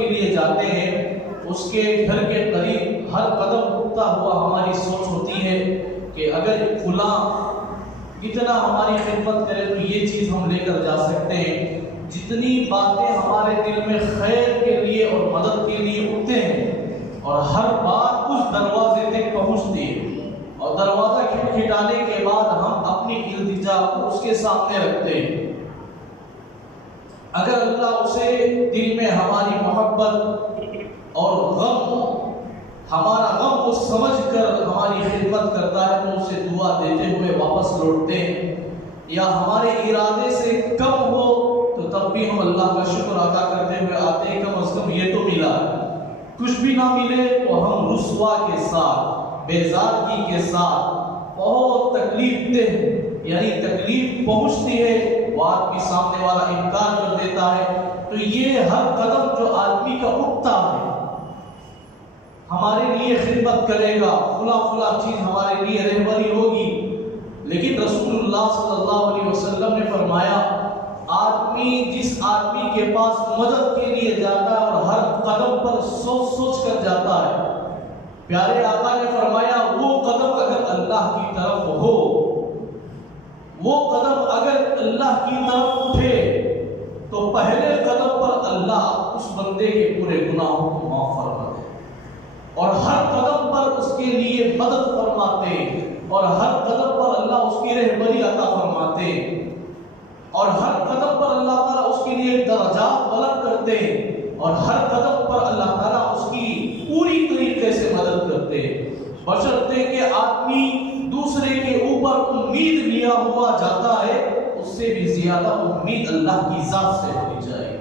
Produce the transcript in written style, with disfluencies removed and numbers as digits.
کے لیے جاتے ہیں اس کے گھر کے قریب ہر قدم اٹھتا ہوا ہماری سوچ ہوتی ہے کہ اگر فلاں اتنا ہماری خدمت کرے تو یہ چیز ہم لے کر جا سکتے ہیں۔ جتنی باتیں ہمارے دل میں خیر کے لیے اور مدد کے لیے اٹھتے ہیں اور ہر بات اس دروازے تک پہنچتی ہے، اور دروازہ کھٹکھٹانے کے بعد ہم اپنی التجا کو اس کے سامنے رکھتے ہیں۔ اگر اللہ اسے دل میں ہماری محبت اور غم، ہمارا غم کو سمجھ کر ہماری خدمت کرتا ہے تو اسے دعا دیتے ہوئے واپس لوٹتے ہیں، یا ہمارے ارادے سے کم ہو تو تب بھی ہم اللہ کا شکر ادا کرتے ہوئے آتے ہیں، کم از کم یہ تو ملا۔ کچھ بھی نہ ملے تو ہم رسوا کے ساتھ، بیزارگی کے ساتھ، بہت تکلیف دہ یعنی تکلیف پہنچتی ہے، وہ آدمی سامنے والا انکار کر دیتا ہے، تو یہ ہر قدم جو آدمی کا اٹھتا ہے ہمارے لیے خدمت کرے گا، فلاں چیز ہمارے لیے رہبری ہوگی، لیکن رسول اللہ صلی اللہ علیہ وسلم نے فرمایا جس آدمی کے پاس مدد کے لیے جاتا ہے اور ہر قدم پر سوچ کر جاتا ہے، پیارے آقا نے فرمایا وہ قدم اگر اللہ کی طرف ہو، وہ قدم اگر اللہ کی طرف اٹھے تو پہلے قدم پر اللہ اس بندے کے پورے گناہوں کو معاف فرماتے اور ہر قدم پر اس کے لیے مدد فرماتے، اور ہر قدم پر اللہ اس کی رہبری عطا فرماتے، اور ہر قدم پر اللہ تعالیٰ اس کے لیے درجات بلند کرتے، اور ہر قدم پر اللہ تعالیٰ اس کی پوری طریقے سے مدد کرتے، بشرطے کہ آدمی دوسرے کے اوپر امید لیا ہوا جاتا ہے، اس سے بھی زیادہ امید اللہ کی ذات سے ہونی چاہیے۔